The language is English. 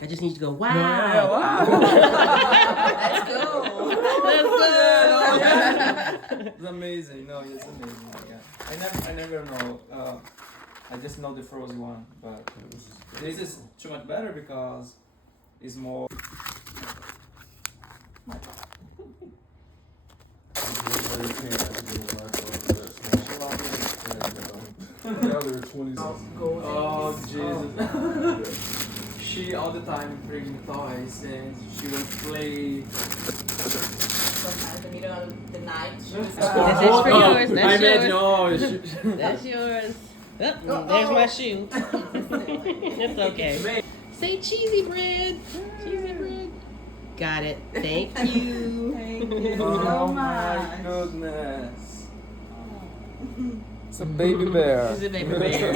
I just need you to go, wow. Yeah, wow. Let's go. It's amazing. No, it's amazing. Yeah. I never know. I just know the frozen one, but this is too much better because it's more. Oh Jesus! She all the time bring toys and she will play. Sometimes in the middle of the night. This is for yours. I That's imagine. yours. Oh, That's yours. Oh, there's my shoe. It's okay. Say cheesy bread. Cheesy bread. Got it. Thank you. Thank you oh so my much. goodness! It's a baby bear. It's a baby bear.